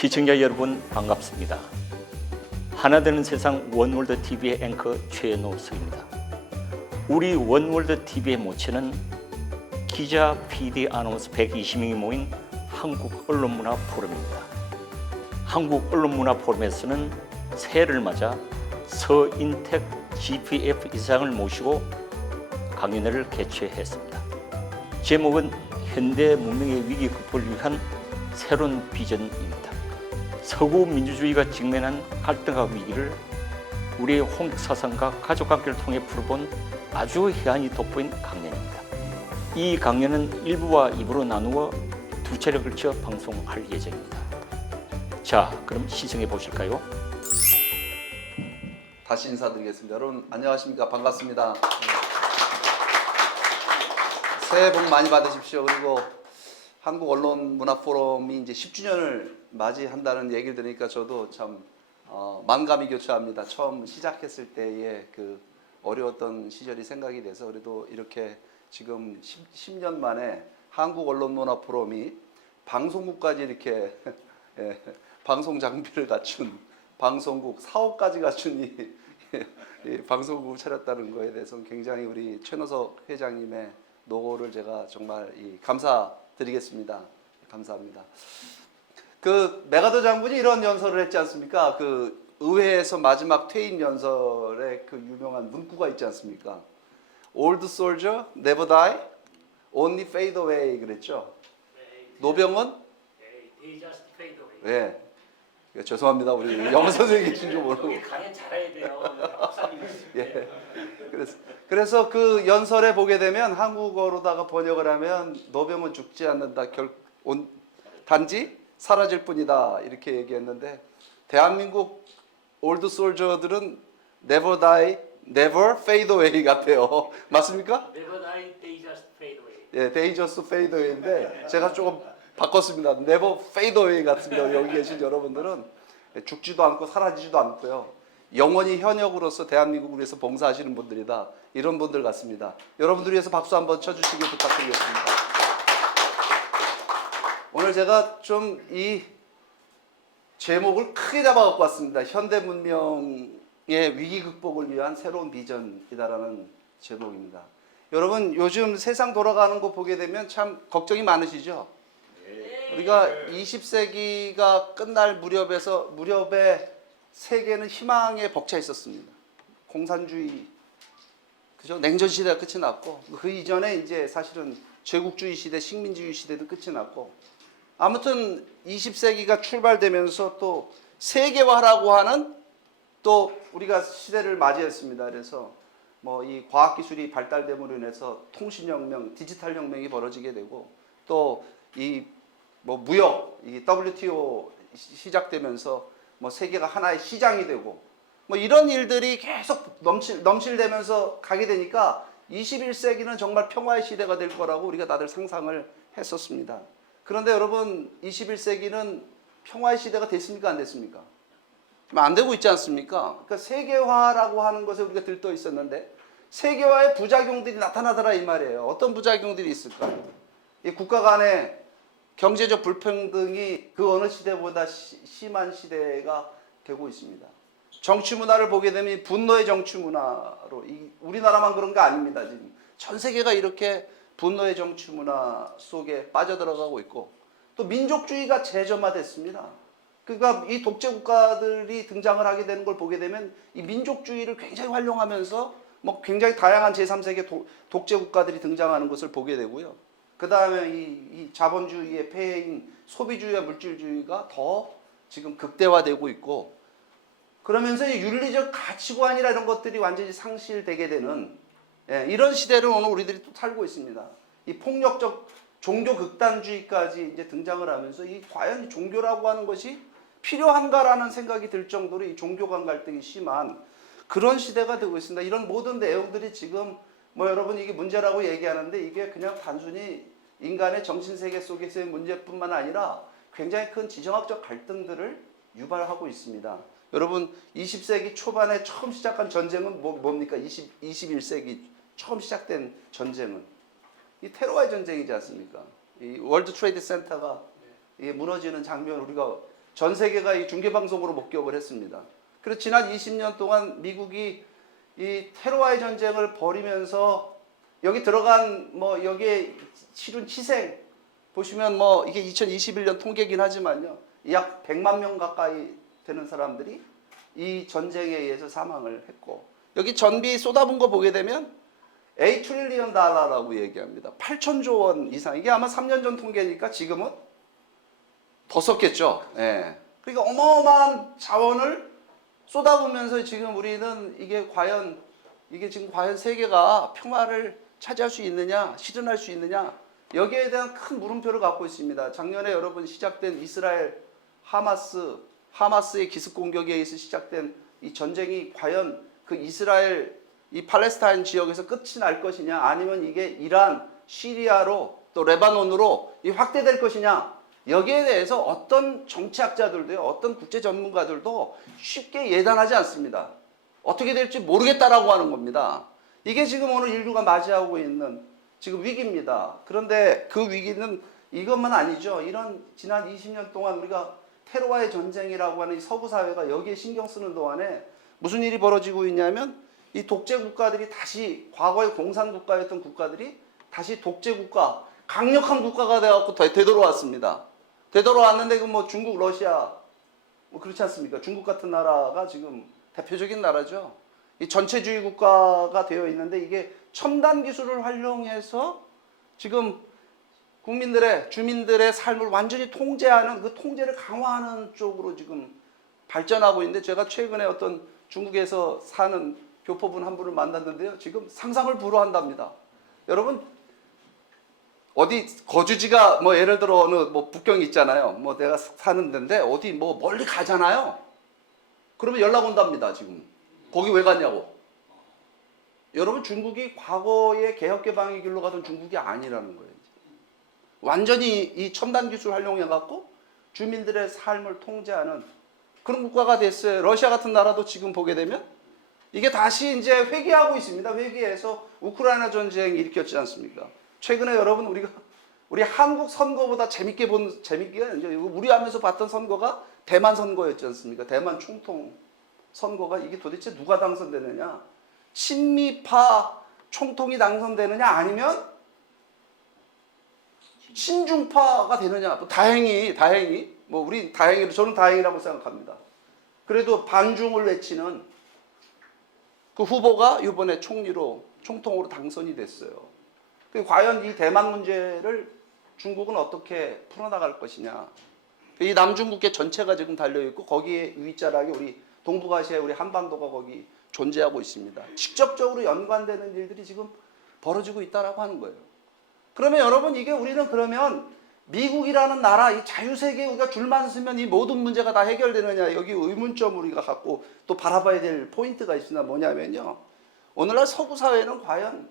시청자 여러분 반갑습니다. 하나되는 세상 원월드 TV의 앵커 최노석입니다. 우리 원월드 TV의 모체는 기자, PD, 아나운서 120명이 모인 한국 언론문화 포럼입니다. 한국 언론문화 포럼에서는 새해를 맞아 서인택 GPF 이사장을 모시고 강연회를 개최했습니다. 제목은 현대 문명의 위기 극복을 위한 새로운 비전입니다. 서구 민주주의가 직면한 갈등과 위기를 우리의 홍익사상과 가족관계를 통해 풀어본 아주 해안이 돋보인 강연입니다. 이 강연은 1부와 2부로 나누어 두 차례 걸쳐 방송할 예정입니다. 자, 그럼 시청해 보실까요? 다시 인사드리겠습니다. 여러분 안녕하십니까? 반갑습니다. 새해 복 많이 받으십시오. 그리고 한국 언론 문화 포럼이 이제 10주년을 맞이한다는 얘기를 들으니까 저도 참 만감이 교차합니다. 처음 시작했을 때의 그 어려웠던 시절이 생각이 돼서 그래도 이렇게 지금 10년 만에 한국 언론 문화 포럼이 방송국까지 이렇게 방송 장비를 갖춘 방송국 사업까지 갖춘 이 방송국을 차렸다는 거에 대해서는 굉장히 우리 최노석 회장님의 노고를 제가 정말 감사드리겠습니다. 감사합니다. 그 메가더 장군이 이런 연설을 했지 않습니까? 그 의회에서 마지막 퇴임 연설에 그 유명한 문구가 있지 않습니까? Old soldier never die, only fade away 그랬죠. 노병은 They just fade away. 네. 죄송합니다. 우리 영어 선생님 계신 줄 모르고. 여기 강연 잘해야 돼요. 박사님. 예. 그래서 그 연설에 보게 되면 한국어로다가 번역을 하면 노병은 죽지 않는다. 단지 사라질 뿐이다. 이렇게 얘기했는데 대한민국 올드 솔저들은 never die, never fade away 같아요. 맞습니까? Never die, they just fade away. 예, they just fade away인데 제가 조금 바꿨습니다. never fade away 같습니다. 여기 계신 여러분들은 죽지도 않고 사라지지도 않고요. 영원히 현역으로서 대한민국을 위해서 봉사하시는 분들이다. 이런 분들 같습니다. 여러분들 위해서 박수 한번 쳐주시길 부탁드리겠습니다. 오늘 제가 좀 이 제목을 크게 잡아갖고 왔습니다. 현대 문명의 위기 극복을 위한 새로운 비전이다라는 제목입니다. 여러분 요즘 세상 돌아가는 거 보게 되면 참 걱정이 많으시죠? 우리가 20세기가 끝날 무렵에 세계는 희망에 벅차 있었습니다. 공산주의, 그죠? 냉전 시대가 끝이 났고 그 이전에 이제 사실은 제국주의 시대, 식민주의 시대도 끝이 났고 아무튼 20세기가 출발되면서 또 세계화라고 하는 또 우리가 시대를 맞이했습니다. 그래서 뭐 이 과학기술이 발달됨으로 인해서 통신혁명, 디지털 혁명이 벌어지게 되고 또 이 뭐 무역, 이 WTO 시작되면서 뭐 세계가 하나의 시장이 되고 뭐 이런 일들이 계속 넘실대면서 가게 되니까 21세기는 정말 평화의 시대가 될 거라고 우리가 다들 상상을 했었습니다. 그런데 여러분 21세기는 평화의 시대가 됐습니까? 안 됐습니까? 안 되고 있지 않습니까? 그러니까 세계화라고 하는 것에 우리가 들떠 있었는데 세계화의 부작용들이 나타나더라 이 말이에요. 어떤 부작용들이 있을까? 이 국가 간의 경제적 불평등이 그 어느 시대보다 심한 시대가 되고 있습니다. 정치 문화를 보게 되면 분노의 정치 문화로 우리나라만 그런 게 아닙니다. 지금 전 세계가 이렇게 분노의 정치 문화 속에 빠져들어가고 있고 또 민족주의가 재점화됐습니다. 그러니까 이 독재 국가들이 등장을 하게 되는 걸 보게 되면 이 민족주의를 굉장히 활용하면서 뭐 굉장히 다양한 제3세계 독재 국가들이 등장하는 것을 보게 되고요. 그 다음에 이 자본주의의 폐해인 소비주의와 물질주의가 더 지금 극대화되고 있고 그러면서 이 윤리적 가치관이라 이런 것들이 완전히 상실되게 되는 이런 시대를 오늘 우리들이 또 살고 있습니다. 이 폭력적 종교 극단주의까지 이제 등장을 하면서 이 과연 종교라고 하는 것이 필요한가라는 생각이 들 정도로 이 종교 간 갈등이 심한 그런 시대가 되고 있습니다. 이런 모든 내용들이 지금 뭐 여러분 이게 문제라고 얘기하는데 이게 그냥 단순히 인간의 정신세계 속에서의 문제뿐만 아니라 굉장히 큰 지정학적 갈등들을 유발하고 있습니다. 여러분 20세기 초반에 처음 시작한 전쟁은 뭡니까? 21세기 처음 시작된 전쟁은 이 테러와의 전쟁이지 않습니까? 이 월드 트레이드 센터가 이게 무너지는 장면을 우리가 전 세계가 이 중계 방송으로 목격을 했습니다. 그래서 지난 20년 동안 미국이 이 테러와의 전쟁을 벌이면서 여기 들어간 뭐 여기에 치른 희생 보시면 뭐 이게 2021년 통계긴 하지만요. 약 100만 명 가까이 되는 사람들이 이 전쟁에 의해서 사망을 했고 여기 전비 쏟아본 거 보게 되면 $8 트릴리언라고 얘기합니다. 8천조 원 이상. 이게 아마 3년 전 통계니까 지금은 더 썼겠죠. 예. 그러니까 어마어마한 자원을 쏟아부으면서 지금 우리는 이게 지금 과연 세계가 평화를 차지할 수 있느냐, 실현할 수 있느냐, 여기에 대한 큰 물음표를 갖고 있습니다. 작년에 여러분 시작된 이스라엘 하마스의 기습 공격에 의해서 시작된 이 전쟁이 과연 그 이스라엘 이 팔레스타인 지역에서 끝이 날 것이냐, 아니면 이게 이란, 시리아로 또 레바논으로 이 확대될 것이냐, 여기에 대해서 어떤 정치학자들도요, 어떤 국제 전문가들도 쉽게 예단하지 않습니다. 어떻게 될지 모르겠다라고 하는 겁니다. 이게 지금 오늘 인류가 맞이하고 있는 지금 위기입니다. 그런데 그 위기는 이것만 아니죠. 이런 지난 20년 동안 우리가 테러와의 전쟁이라고 하는 이 서구 사회가 여기에 신경 쓰는 동안에 무슨 일이 벌어지고 있냐면 이 독재 국가들이 다시 과거의 공산 국가였던 국가들이 다시 독재 국가, 강력한 국가가 되어갖고 되돌아왔습니다. 되돌아왔는데 그 뭐 중국, 러시아 뭐 그렇지 않습니까? 중국 같은 나라가 지금 대표적인 나라죠. 이 전체주의 국가가 되어 있는데 이게 첨단 기술을 활용해서 지금 주민들의 삶을 완전히 통제하는 그 통제를 강화하는 쪽으로 지금 발전하고 있는데 제가 최근에 어떤 중국에서 사는 교포분 한 분을 만났는데요. 지금 상상을 불허한답니다. 여러분 어디 거주지가 뭐 예를 들어 어느 뭐 북경이 있잖아요. 뭐 내가 사는 데인데 어디 뭐 멀리 가잖아요. 그러면 연락 온답니다. 지금 거기 왜 갔냐고. 여러분 중국이 과거의 개혁개방의 길로 가던 중국이 아니라는 거예요. 완전히 이 첨단 기술 활용해 갖고 주민들의 삶을 통제하는 그런 국가가 됐어요. 러시아 같은 나라도 지금 보게 되면 이게 다시 이제 회귀하고 있습니다. 회귀해서 우크라이나 전쟁 일으켰지 않습니까? 최근에 여러분 우리 한국 선거보다 재밌게 이제 우리 하면서 봤던 선거가 대만 선거였지 않습니까? 대만 총통 선거가 이게 도대체 누가 당선되느냐? 친미파 총통이 당선되느냐 아니면 친중파가 되느냐? 뭐 다행히 뭐 우리 저는 다행이라고 생각합니다. 그래도 반중을 외치는 그 후보가 이번에 총통으로 당선이 됐어요. 과연 이 대만 문제를 중국은 어떻게 풀어나갈 것이냐? 이 남중국해 전체가 지금 달려 있고 거기에 윗자락에 우리 동북아시아의 우리 한반도가 거기 존재하고 있습니다. 직접적으로 연관되는 일들이 지금 벌어지고 있다라고 하는 거예요. 그러면 여러분 이게 우리는 그러면 미국이라는 나라 이 자유세계에 우리가 줄만 서면 이 모든 문제가 다 해결되느냐, 여기 의문점을 우리가 갖고 또 바라봐야 될 포인트가 있습니다. 뭐냐면요, 오늘날 서구 사회는 과연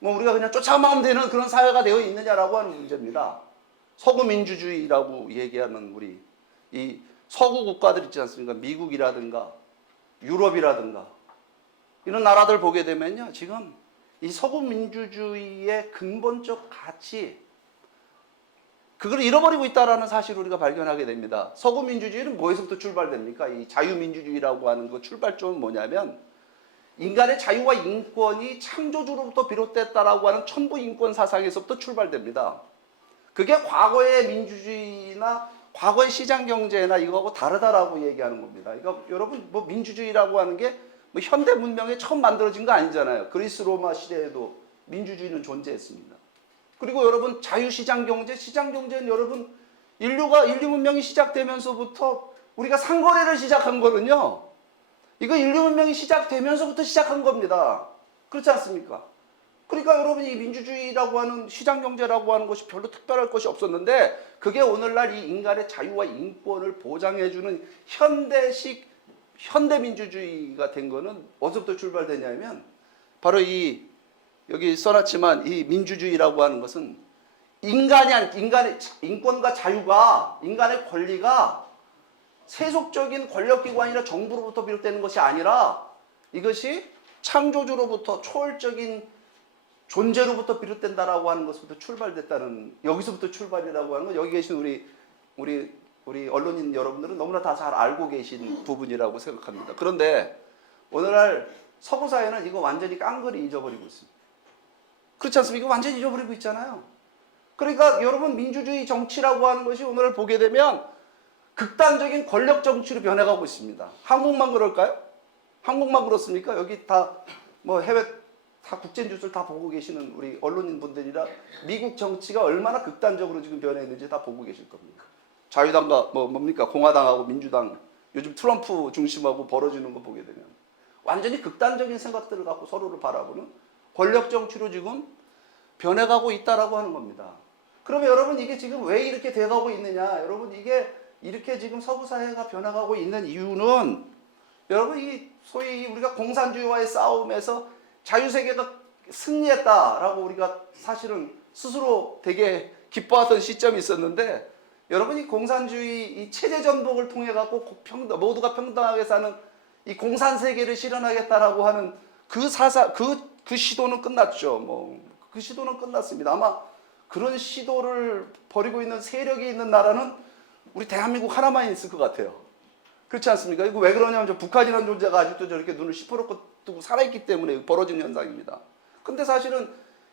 뭐 우리가 그냥 쫓아가면 되는 그런 사회가 되어 있느냐라고 하는 문제입니다. 서구 민주주의라고 얘기하는 우리 이 서구 국가들 있지 않습니까? 미국이라든가 유럽이라든가 이런 나라들 보게 되면요, 지금 이 서구 민주주의의 근본적 가치, 그걸 잃어버리고 있다는 사실을 우리가 발견하게 됩니다. 서구 민주주의는 뭐에서부터 출발됩니까? 이 자유민주주의라고 하는 그 출발점은 뭐냐면 인간의 자유와 인권이 창조주로부터 비롯됐다라고 하는 천부 인권 사상에서부터 출발됩니다. 그게 과거의 민주주의나 과거의 시장 경제나 이거하고 다르다라고 얘기하는 겁니다. 그러니까 여러분 뭐 민주주의라고 하는 게 뭐 현대 문명에 처음 만들어진 거 아니잖아요. 그리스 로마 시대에도 민주주의는 존재했습니다. 그리고 여러분 자유시장 경제, 시장 경제는 여러분 인류 문명이 시작되면서부터 우리가 상거래를 시작한 거는요. 이거 인류 문명이 시작되면서부터 시작한 겁니다. 그렇지 않습니까? 그러니까 여러분 이 민주주의라고 하는 시장 경제라고 하는 것이 별로 특별할 것이 없었는데 그게 오늘날 이 인간의 자유와 인권을 보장해주는 현대민주주의가 된 거는 어디서부터 출발되냐면 바로 이 여기 써놨지만 이 민주주의라고 하는 것은 인간의 인권과 자유가, 인간의 권리가 세속적인 권력기관이나 정부로부터 비롯되는 것이 아니라 이것이 창조주로부터 초월적인 존재로부터 비롯된다라고 하는 것부터 출발됐다는, 여기서부터 출발이라고 하는 건 여기 계신 우리 우리 언론인 여러분들은 너무나 다 잘 알고 계신 부분이라고 생각합니다. 그런데 오늘날 서구 사회는 이거 완전히 깡그리 잊어버리고 있습니다. 그렇지 않습니까? 이거 완전히 잊어버리고 있잖아요. 그러니까 여러분 민주주의 정치라고 하는 것이 오늘 보게 되면 극단적인 권력 정치로 변해가고 있습니다. 한국만 그럴까요? 한국만 그렇습니까? 여기 다 뭐 해외 다 국제 뉴스를 다 보고 계시는 우리 언론인 분들이라 미국 정치가 얼마나 극단적으로 지금 변했는지 다 보고 계실 겁니다. 자유당과 뭡니까? 공화당하고 민주당 요즘 트럼프 중심하고 벌어지는 거 보게 되면 완전히 극단적인 생각들을 갖고 서로를 바라보는 권력 정치로 지금 변해가고 있다라고 하는 겁니다. 그러면 여러분 이게 지금 왜 이렇게 돼가고 있느냐? 여러분 이게 이렇게 지금 서구 사회가 변해가고 있는 이유는 여러분 이 소위 우리가 공산주의와의 싸움에서 자유세계가 승리했다라고 우리가 사실은 스스로 되게 기뻐하던 시점이 있었는데 여러분 이 공산주의 이 체제 전복을 통해 갖고 모두가 평등하게 사는 이 공산 세계를 실현하겠다라고 하는 그 시도는 끝났죠. 그 시도는 끝났습니다. 아마 그런 시도를 벌이고 있는 세력이 있는 나라는 우리 대한민국 하나만 있을 것 같아요. 그렇지 않습니까? 이거 왜 그러냐면 북한이라는 존재가 아직도 저렇게 눈을 시퍼렇게 뜨고 살아있기 때문에 벌어진 현상입니다. 근데 사실은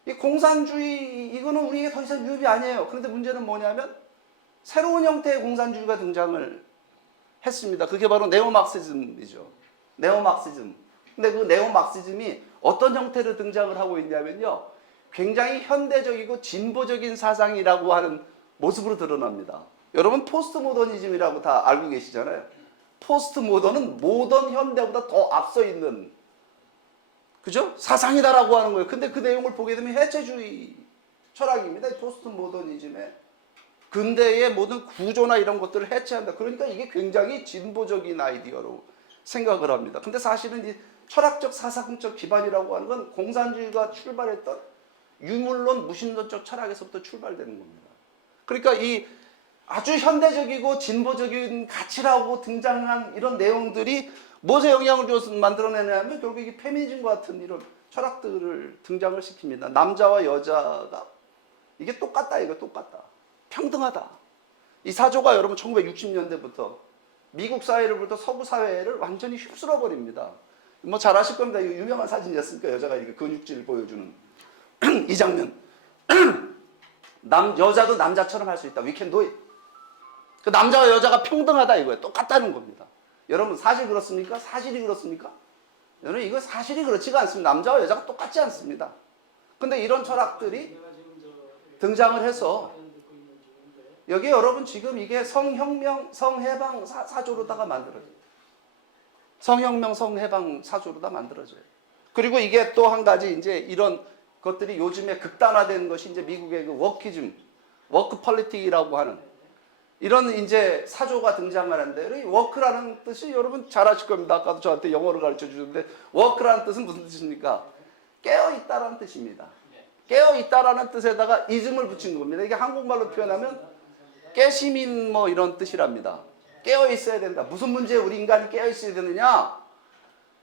이 공산주의 이거는 우리에게 더 이상 위협이 아니에요. 그런데 문제는 뭐냐면 새로운 형태의 공산주의가 등장을 했습니다. 그게 바로 네오마르크시즘이죠. 네오마르크시즘. 근데 그 네오마르크시즘이 어떤 형태로 등장을 하고 있냐면요. 굉장히 현대적이고 진보적인 사상이라고 하는 모습으로 드러납니다. 여러분 포스트 모더니즘이라고 다 알고 계시잖아요. 포스트 모던은 모던 현대보다 더 앞서 있는 그죠? 사상이다라고 하는 거예요. 근데 그 내용을 보게 되면 해체주의 철학입니다. 포스트 모더니즘의 근대의 모든 구조나 이런 것들을 해체한다. 그러니까 이게 굉장히 진보적인 아이디어로 생각을 합니다. 근데 사실은 이 철학적 사상적 기반이라고 하는 건 공산주의가 출발했던 유물론 무신론적 철학에서부터 출발되는 겁니다. 그러니까 이 아주 현대적이고 진보적인 가치라고 등장한 이런 내용들이 무엇에 영향을 줘서 만들어내냐면 결국 이 페미니즘과 같은 이런 철학들을 등장을 시킵니다. 남자와 여자가 이게 똑같다 이거 똑같다. 평등하다. 이 사조가 여러분 1960년대부터 미국 사회로부터 서구 사회를 완전히 휩쓸어 버립니다. 뭐 잘 아실 겁니다. 이거 유명한 사진이었으니까 여자가 이렇게 근육질을 보여주는 이 장면. 여자도 남자처럼 할 수 있다. We can do it. 그 남자와 여자가 평등하다 이거예요. 똑같다는 겁니다. 여러분 사실 그렇습니까? 사실이 그렇습니까? 여러분 이거 사실이 그렇지가 않습니다. 남자와 여자가 똑같지 않습니다. 근데 이런 철학들이 등장을 해서 여기 여러분 지금 이게 성혁명, 성해방 사조로다가 만들어져요. 성혁명, 성해방 사조로다 만들어져요. 그리고 이게 또 한 가지 이제 이런 것들이 요즘에 극단화된 것이 이제 미국의 그 워키즘, 워크 폴리틱이라고 하는 이런 이제 사조가 등장하는데 이 워크라는 뜻이 여러분 잘 아실 겁니다. 아까도 저한테 영어를 가르쳐 주셨는데 워크라는 뜻은 무슨 뜻입니까? 깨어 있다라는 뜻입니다. 깨어 있다라는 뜻에다가 이즘을 붙인 겁니다. 이게 한국말로 표현하면 깨시민 뭐 이런 뜻이랍니다. 깨어 있어야 된다. 무슨 문제에 우리 인간이 깨어 있어야 되느냐?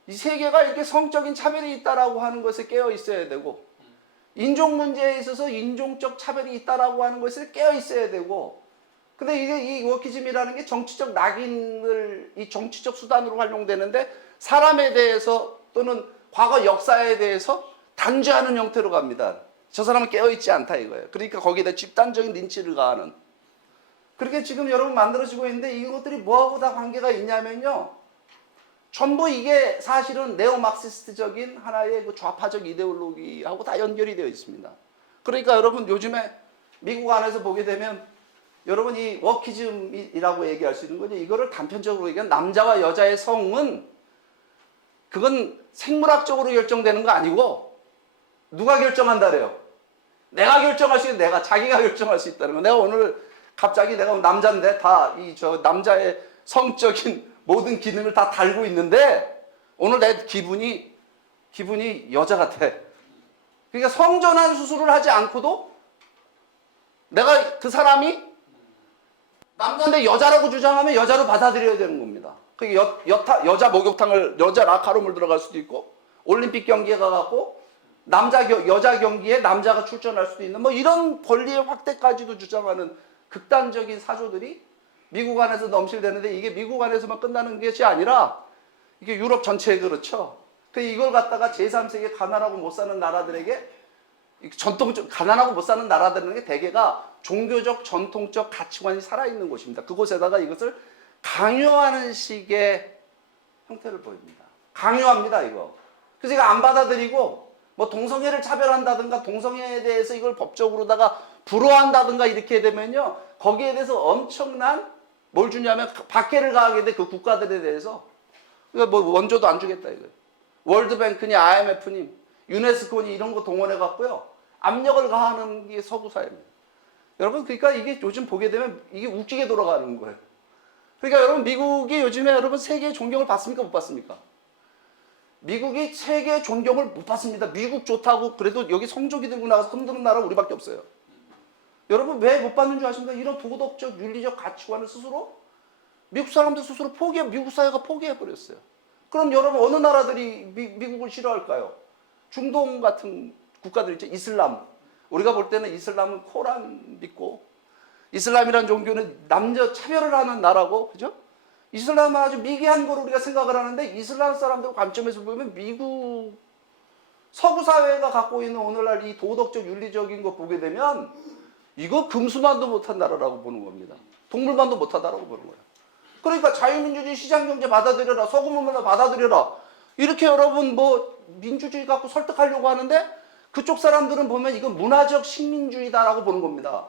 이 세계가 이렇게 성적인 차별이 있다라고 하는 것에 깨어 있어야 되고 인종 문제에 있어서 인종적 차별이 있다라고 하는 것에 깨어 있어야 되고 근데 이게 이 워키즘이라는 게 정치적 낙인을 이 정치적 수단으로 활용되는데 사람에 대해서 또는 과거 역사에 대해서 단죄하는 형태로 갑니다. 저 사람은 깨어있지 않다 이거예요. 그러니까 거기다 집단적인 린치를 가하는 그렇게 지금 여러분 만들어지고 있는데 이것들이 뭐하고 다 관계가 있냐면요. 전부 이게 사실은 네오마르크시스트적인 하나의 그 좌파적 이데올로기하고 다 연결이 되어 있습니다. 그러니까 여러분 요즘에 미국 안에서 보게 되면 여러분 이 워키즘이라고 얘기할 수 있는 거죠. 이거를 단편적으로 얘기하면 남자와 여자의 성은 그건 생물학적으로 결정되는 거 아니고 누가 결정한다래요? 내가 결정할 수 있는 내가 자기가 결정할 수 있다는 거. 내가 오늘 갑자기 내가 남자인데 다 이 저 남자의 성적인 모든 기능을 다 달고 있는데 오늘 내 기분이 여자 같아. 그러니까 성전환 수술을 하지 않고도 내가 그 사람이 남자인데 여자라고 주장하면 여자로 받아들여야 되는 겁니다. 그게 여자 목욕탕을 여자 라카룸을 들어갈 수도 있고 올림픽 경기에 가갖고 여자 경기에 남자가 출전할 수도 있는 뭐 이런 권리의 확대까지도 주장하는 극단적인 사조들이 미국 안에서 넘실대는데 이게 미국 안에서만 끝나는 것이 아니라 이게 유럽 전체에 그렇죠. 그 이걸 갖다가 제3세계 가난하고 못 사는 나라들에게 전통적 가난하고 못 사는 나라들에게 대개가 종교적 전통적 가치관이 살아있는 곳입니다. 그곳에다가 이것을 강요하는 식의 형태를 보입니다. 강요합니다, 이거. 그래서 이거 안 받아들이고 뭐 동성애를 차별한다든가 동성애에 대해서 이걸 법적으로다가 불허한다든가 이렇게 되면요. 거기에 대해서 엄청난 뭘 주냐면 박해를 가하게 돼 그 국가들에 대해서. 그러니까 뭐 원조도 안 주겠다 이거예요. 월드뱅크니 IMF니 유네스코니 이런 거 동원해 갖고요. 압력을 가하는 게 서구 사회입니다. 여러분 그러니까 이게 요즘 보게 되면 이게 웃기게 돌아가는 거예요. 그러니까 여러분 미국이 요즘에 여러분 세계의 존경을 받습니까 못 받습니까? 미국이 세계의 존경을 못 받습니다. 미국 좋다고 그래도 여기 성조기 들고 나가서 흔드는 나라 우리밖에 없어요. 여러분 왜 못 받는 줄 아십니까? 이런 도덕적 윤리적 가치관을 스스로 미국 사람들 스스로 미국 사회가 포기해 버렸어요. 그럼 여러분 어느 나라들이 미국을 싫어할까요? 중동 같은 국가들 있죠. 이슬람. 우리가 볼 때는 이슬람은 코란 믿고 이슬람이라는 종교는 남녀 차별을 하는 나라고, 그죠? 이슬람은 아주 미개한 걸 우리가 생각을 하는데 이슬람 사람들 관점에서 보면 미국 서구 사회가 갖고 있는 오늘날 이 도덕적 윤리적인 거 보게 되면 이거 금수만도 못한 나라라고 보는 겁니다. 동물만도 못하다라고 보는 거예요. 그러니까 자유민주주의 시장경제 받아들여라, 소금문화 받아들여라 이렇게 여러분 뭐 민주주의 갖고 설득하려고 하는데 그쪽 사람들은 보면 이건 문화적 식민주의다라고 보는 겁니다.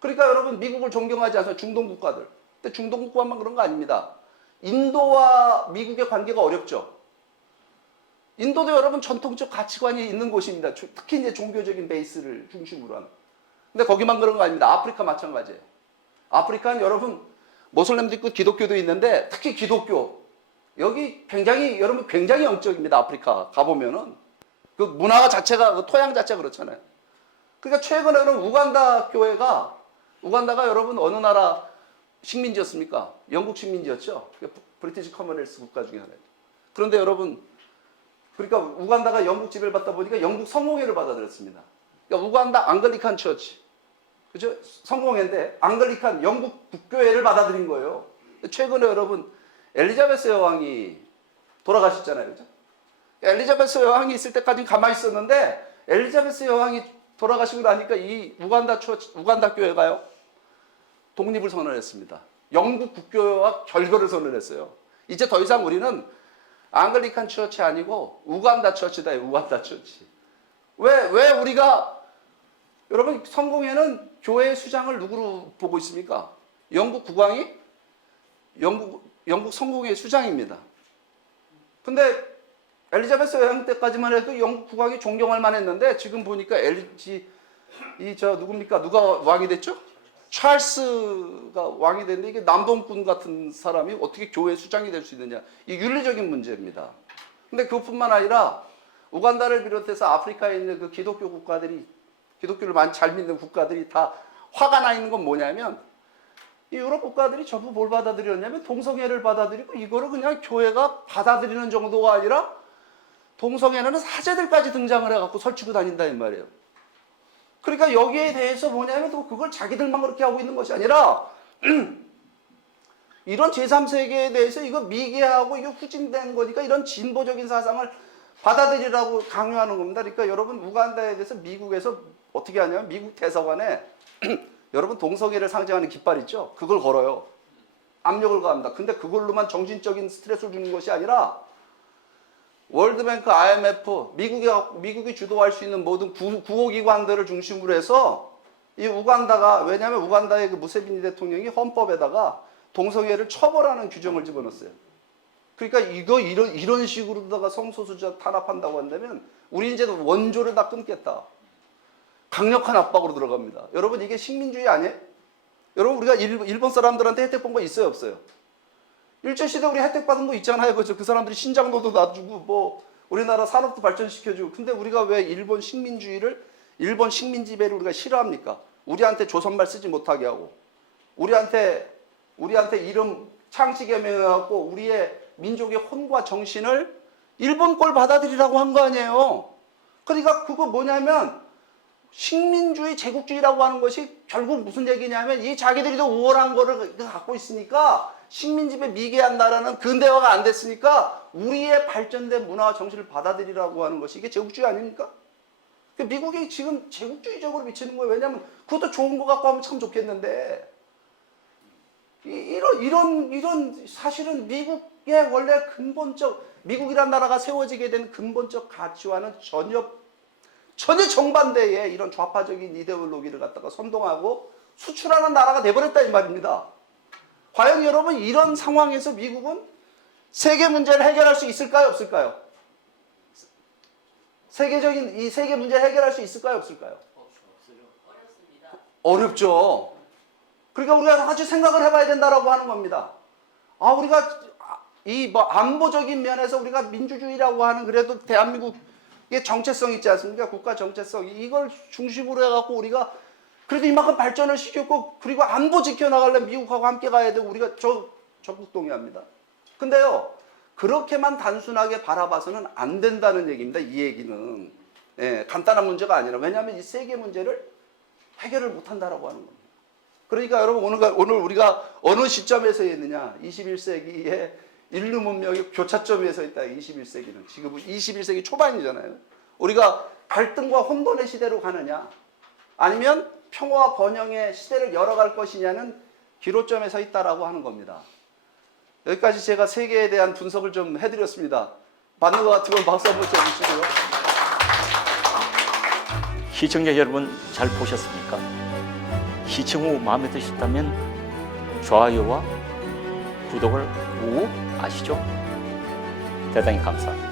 그러니까 여러분 미국을 존경하지 않아요. 중동 국가들. 근데 중동 국가만 그런 거 아닙니다. 인도와 미국의 관계가 어렵죠. 인도도 여러분 전통적 가치관이 있는 곳입니다. 특히 이제 종교적인 베이스를 중심으로 하는. 근데 거기만 그런 거 아닙니다. 아프리카 마찬가지예요. 아프리카는 여러분 모슬렘도 있고 기독교도 있는데 특히 기독교 여기 굉장히 여러분 굉장히 영적입니다. 아프리카 가보면은 그 문화가 자체가 그 토양 자체가 그렇잖아요. 그러니까 최근에는 우간다가 여러분 어느 나라 식민지였습니까? 영국 식민지였죠. 브리티시 커먼웰스 국가 중에 하나예요. 그런데 여러분 그러니까 우간다가 영국 지배를 받다 보니까 영국 성공회를 받아들였습니다. 그러니까 우간다 앙글리칸 처치, 그죠? 성공회인데 앙글리칸 영국 국교회를 받아들인 거예요. 최근에 여러분 엘리자베스 여왕이 돌아가셨잖아요, 그죠? 엘리자베스 여왕이 있을 때까지는 가만히 있었는데 엘리자베스 여왕이 돌아가시고 나니까 이 우간다 교회가요 독립을 선언했습니다. 영국 국교회와 결별을 선언했어요. 이제 더 이상 우리는 앙글리칸 처치 아니고 우간다 처치다. 우간다 처치. 왜 우리가 여러분 성공회는 교회의 수장을 누구로 보고 있습니까? 영국 국왕이 영국 성공회의 수장입니다. 근데 엘리자베스 여왕 때까지만 해도 영국 국왕이 존경할 만했는데 지금 보니까 누가 왕이 됐죠? 찰스가 왕이 됐는데 이게 남봉꾼 같은 사람이 어떻게 교회 수장이 될 수 있느냐. 이 윤리적인 문제입니다. 근데 그것뿐만 아니라 우간다를 비롯해서 아프리카에 있는 그 기독교 국가들이 기독교를 많이 잘 믿는 국가들이 다 화가 나 있는 건 뭐냐면 이 유럽 국가들이 전부 뭘 받아들였냐면 동성애를 받아들이고 이거를 그냥 교회가 받아들이는 정도가 아니라 동성애는 사제들까지 등장을 해갖고 설치고 다닌다 이 말이에요. 그러니까 여기에 대해서 뭐냐면 또 그걸 자기들만 그렇게 하고 있는 것이 아니라 이런 제3세계에 대해서 이거 미개하고 이거 후진된 거니까 이런 진보적인 사상을 받아들이라고 강요하는 겁니다. 그러니까 여러분 우간다에 대해서 미국에서 어떻게 하냐면 미국 대사관에 여러분 동성애를 상징하는 깃발 있죠? 그걸 걸어요. 압력을 가합니다. 근데 그걸로만 정신적인 스트레스를 주는 것이 아니라 월드뱅크, IMF, 미국이 주도할 수 있는 모든 구호기관들을 중심으로 해서 이 우간다가 왜냐하면 우간다의 그 무세비니 대통령이 헌법에다가 동성애를 처벌하는 규정을 집어넣었어요. 그러니까 이런 식으로다가 성소수자 탄압한다고 한다면 우리 이제 원조를 다 끊겠다. 강력한 압박으로 들어갑니다. 여러분 이게 식민주의 아니에요? 여러분 우리가 일본 사람들한테 혜택 본 거 있어요 없어요? 일제시대 우리 혜택 받은 거 있잖아요. 그죠? 그 사람들이 신장도도 놔주고 뭐 우리나라 산업도 발전시켜주고 근데 우리가 왜 일본 식민주의를 일본 식민지배를 우리가 싫어합니까? 우리한테 조선말 쓰지 못하게 하고 우리한테 이름 창씨개명해갖고 우리의 민족의 혼과 정신을 일본 꼴 받아들이라고 한 거 아니에요. 그러니까 그거 뭐냐면 식민주의, 제국주의라고 하는 것이 결국 무슨 얘기냐면 이 자기들이도 우월한 거를 갖고 있으니까 식민지배 미개한 나라는 근대화가 안 됐으니까 우리의 발전된 문화와 정신을 받아들이라고 하는 것이 이게 제국주의 아닙니까? 미국이 지금 제국주의적으로 미치는 거예요. 왜냐하면 그것도 좋은 거 갖고 하면 참 좋겠는데 이런 사실은 미국의 원래 근본적 미국이란 나라가 세워지게 된 근본적 가치와는 전혀 정반대의 이런 좌파적인 이데올로기를 갖다가 선동하고 수출하는 나라가 돼버렸다 이 말입니다. 과연 여러분 이런 상황에서 미국은 세계 문제를 해결할 수 있을까요? 없을까요? 세계적인 이 세계 문제를 해결할 수 있을까요? 없을까요? 어렵습니다. 어렵죠. 그러니까 우리가 아주 생각을 해봐야 된다라고 하는 겁니다. 우리가 이 뭐 안보적인 면에서 우리가 민주주의라고 하는 그래도 대한민국의 정체성 있지 않습니까? 국가 정체성 이걸 중심으로 해갖고 우리가 그래도 이만큼 발전을 시켰고 그리고 안보 지켜나가려면 미국하고 함께 가야 되고 우리가 적극 동의합니다. 근데요 그렇게만 단순하게 바라봐서는 안 된다는 얘기입니다. 이 얘기는 간단한 문제가 아니라 왜냐하면 이 세계 문제를 해결을 못한다라고 하는 겁니다. 그러니까 여러분 오늘 우리가 어느 시점에서 있느냐 21세기의 인류 문명의 교차점에 서 있다. 21세기는 지금 21세기 초반이잖아요. 우리가 갈등과 혼돈의 시대로 가느냐 아니면 평화와 번영의 시대를 열어갈 것이냐는 기로점에 서 있다라고 하는 겁니다. 여기까지 제가 세계에 대한 분석을 좀 해드렸습니다. 맞는 것 같으면 박수 한번 쳐주시고요. 시청자 여러분 잘 보셨습니까? 시청 후 마음에 드셨다면 좋아요와 구독을 꼭 아시죠? 대단히 감사합니다.